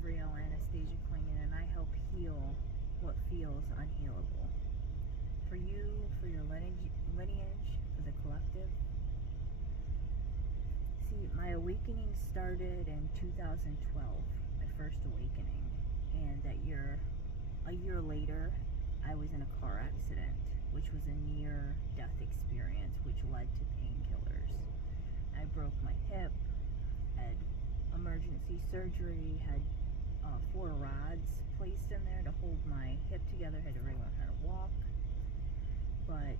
Gabrielle Anastasia Clingon, and I help heal what feels unhealable. For you, for your lineage, for the collective. See, my awakening started in 2012, my first awakening, and a year later, I was in a car accident, which was a near-death experience, which led to painkillers. I broke my hip, had emergency surgery, had 4 rods placed in there to hold my hip together, had to relearn how to walk. But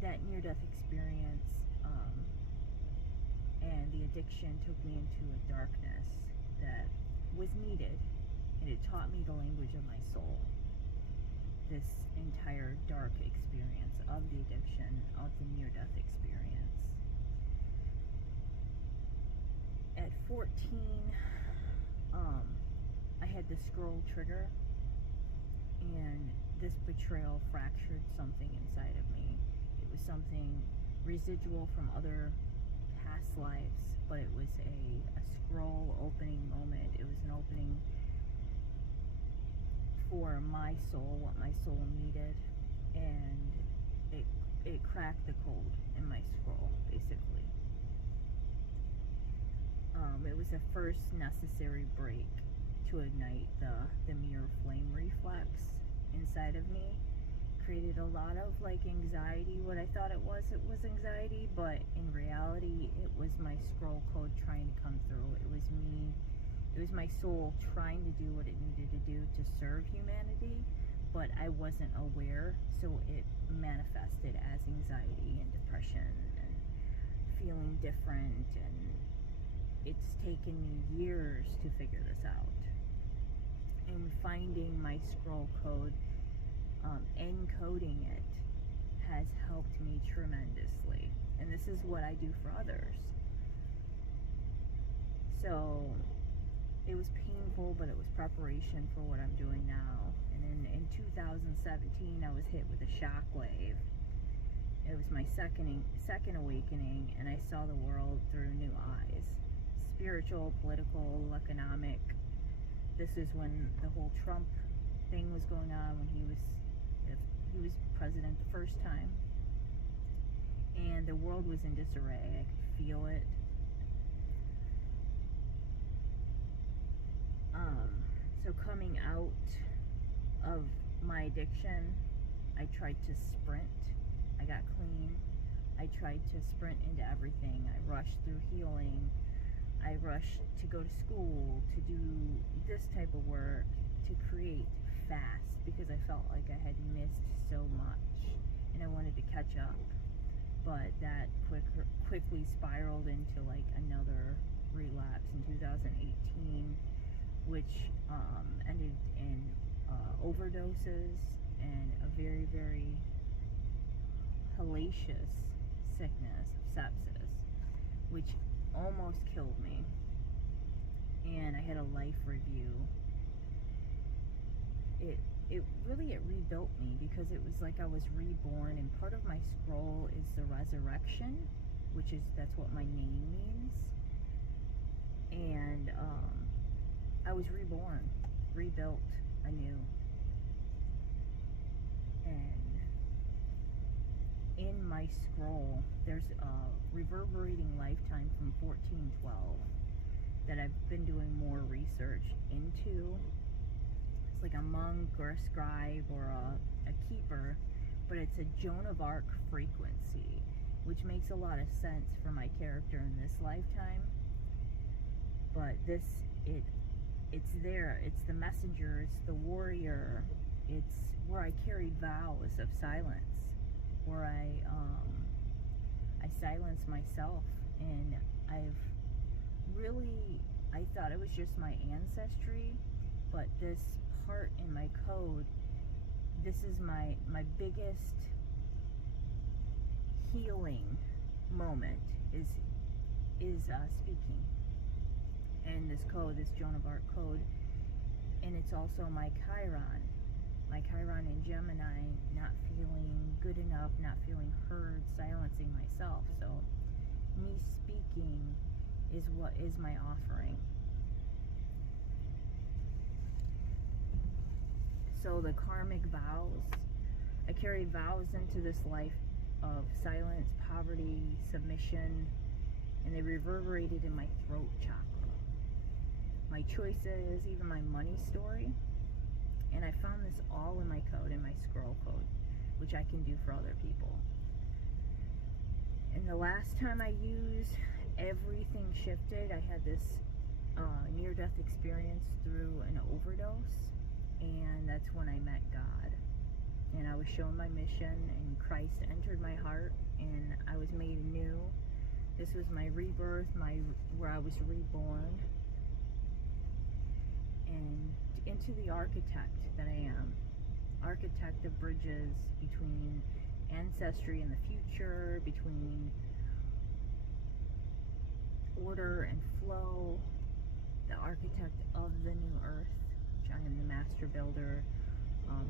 that near-death experience and the addiction took me into a darkness that was needed, and it taught me the language of my soul. This entire dark experience of the addiction, of the near-death experience. At 14, I had the scroll trigger, and this betrayal fractured something inside of me. It was something residual from other past lives, but it was a scroll opening moment. It was an opening for my soul, what my soul needed, and it cracked the code in my scroll, basically. It was the first necessary break to ignite the mirror flame reflex inside of me. Created a lot of anxiety. What I thought it was anxiety, but in reality it was my scroll code trying to come through. It was me, it was my soul trying to do what it needed to do to serve humanity, but I wasn't aware, so it manifested as anxiety and depression and feeling different, and it's taken me years to figure this out. And finding my scroll code, encoding it, has helped me tremendously. And this is what I do for others. So it was painful, but it was preparation for what I'm doing now. And in 2017, I was hit with a shockwave. It was my second awakening, and I saw the world through new eyes. Spiritual, political, economic. This is when the whole Trump thing was going on, when he was president the first time, and the world was in disarray. I could feel it. So coming out of my addiction, I tried to sprint. I got clean. I tried to sprint into everything. I rushed through healing. I rushed to go to school, to do this type of work, to create fast, because I felt like I had missed so much and I wanted to catch up. But that quickly spiraled into another relapse in 2018, which ended in overdoses and a very, very hellacious sickness of sepsis, which almost killed me. And I had a life review. It rebuilt me, because it was like I was reborn, and part of my scroll is the resurrection, that's what my name means. And I was reborn, rebuilt anew. And in my scroll, there's a reverberating lifetime from 1412 that I've been doing more research into. It's like a monk or a scribe or a keeper, but it's a Joan of Arc frequency, which makes a lot of sense for my character in this lifetime. But it's there, it's the messenger, it's the warrior, it's where I carried vows of silence, where I silence myself, and I thought it was just my ancestry, but this part in my code, this is my biggest healing moment is speaking. And this code, this Joan of Arc code, and it's also my Chiron in Gemini, not feeling good enough, not feeling heard, silencing myself. So me speaking is what is my offering. So the karmic vows, I carried vows into this life of silence, poverty, submission, and they reverberated in my throat chakra. My choices, even my money story. And I found this all in my code, in my scroll code, which I can do for other people. And the last time I used, everything shifted. I had this near-death experience through an overdose, and that's when I met God. And I was shown my mission, and Christ entered my heart, and I was made anew. This was my rebirth, where I was reborn, and into the architect that I am. Architect of bridges between ancestry and the future, between order and flow, the architect of the new earth, which I am the master builder,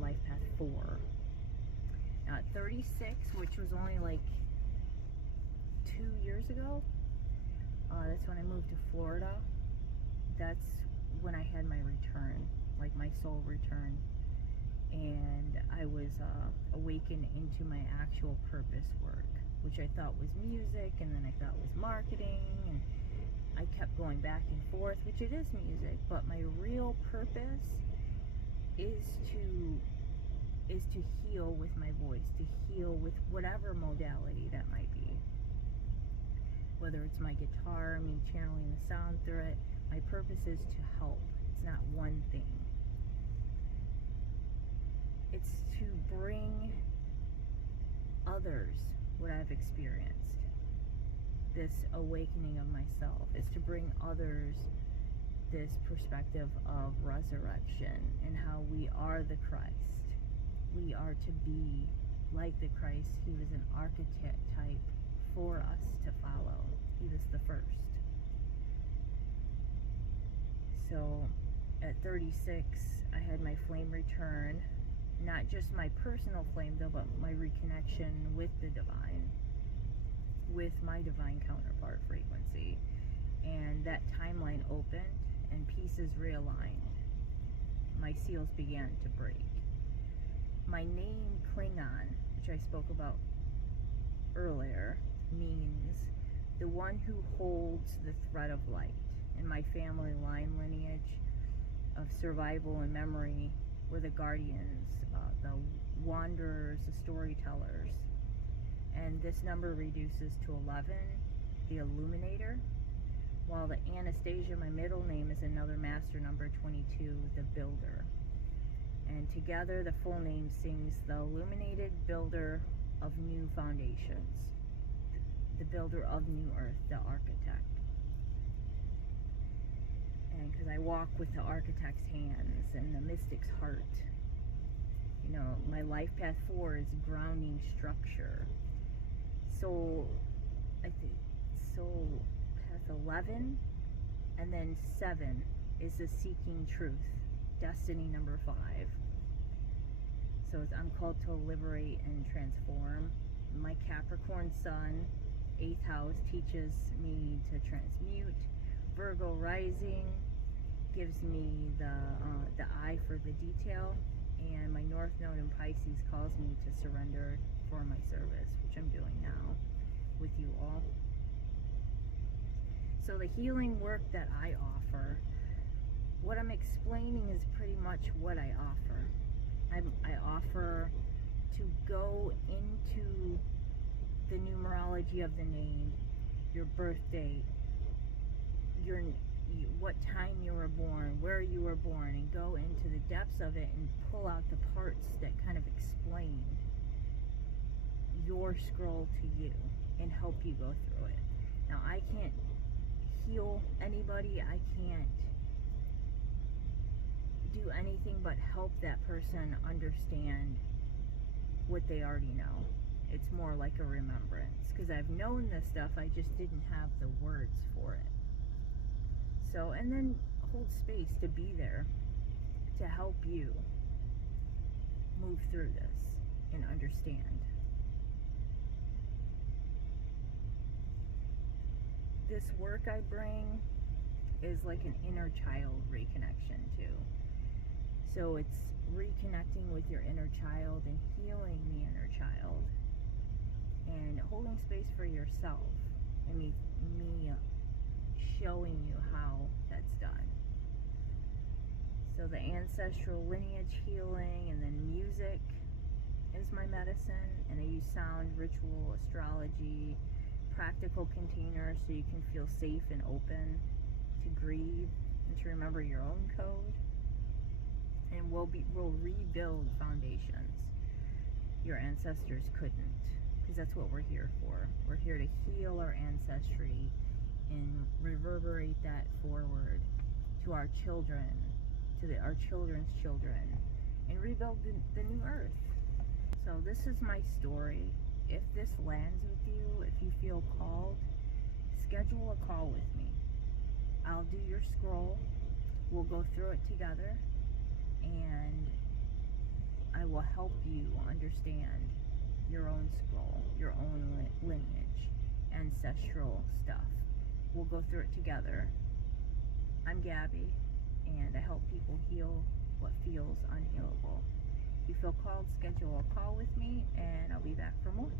life path 4. Now at 36, which was only like 2 years ago, that's when I moved to Florida. That's when I had my return, like my soul return, and I was awakened into my actual purpose work, which I thought was music, and then I thought was marketing, and I kept going back and forth, which it is music, but my real purpose is to heal with my voice, to heal with whatever modality that might be. Whether it's my guitar, me channeling the sound through it, my purpose is to help. It's not one thing. It's to bring others what I've experienced. This awakening of myself is to bring others this perspective of resurrection and how we are the Christ. We are to be like the Christ. He was an archetype for us to follow. He was the first. So at 36, I had my flame return. Not just my personal flame though, but my reconnection with the divine, with my divine counterpart frequency. And that timeline opened and pieces realigned. My seals began to break. My name Klingon, which I spoke about earlier, means the one who holds the thread of light. In my family line lineage of survival and memory were the guardians, the wanderers, the storytellers. And this number reduces to 11, the illuminator, while the Anastasia, my middle name, is another master number, 22, the builder. And together the full name sings the illuminated builder of new foundations, the builder of new earth, the architect. And because I walk with the architect's hands and the mystic's heart, you know, my life path 4 is grounding structure. Soul, I think, soul path 11, and then 7 is the seeking truth, destiny number 5. So I'm called to liberate and transform. My Capricorn sun, 8th house, teaches me to transmute. Virgo rising gives me the eye for the detail, and my North Node in Pisces calls me to surrender for my service, which I'm doing now with you all. So the healing work that I offer, what I'm explaining is pretty much what I offer. I offer to go into the numerology of the name, your birth date, what time you were born, where you were born, and go into the depths of it and pull out the parts that kind of explain your scroll to you and help you go through it. Now, I can't heal anybody. I can't do anything but help that person understand what they already know. It's more like a remembrance, because I've known this stuff, I just didn't have the words for it. So, and then hold space to be there to help you move through this and understand. This work I bring is like an inner child reconnection too. So it's reconnecting with your inner child and healing the inner child and holding space for yourself. And me showing you how that's done. So the ancestral lineage healing, and then music is my medicine, and I use sound, ritual, astrology, practical containers so you can feel safe and open to grieve and to remember your own code. And we'll rebuild foundations your ancestors couldn't, because that's what we're here for. We're here to heal our ancestry and reverberate that forward to our children, to our children's children, and rebuild the new earth. So this is my story. If this lands with you, if you feel called, schedule a call with me. I'll do your scroll. We'll go through it together, and I will help you understand your own scroll, your own lineage, ancestral stuff. We'll go through it together. I'm Gabby, and I help people heal what feels unhealable. If you feel called, schedule a call with me, and I'll be back for more.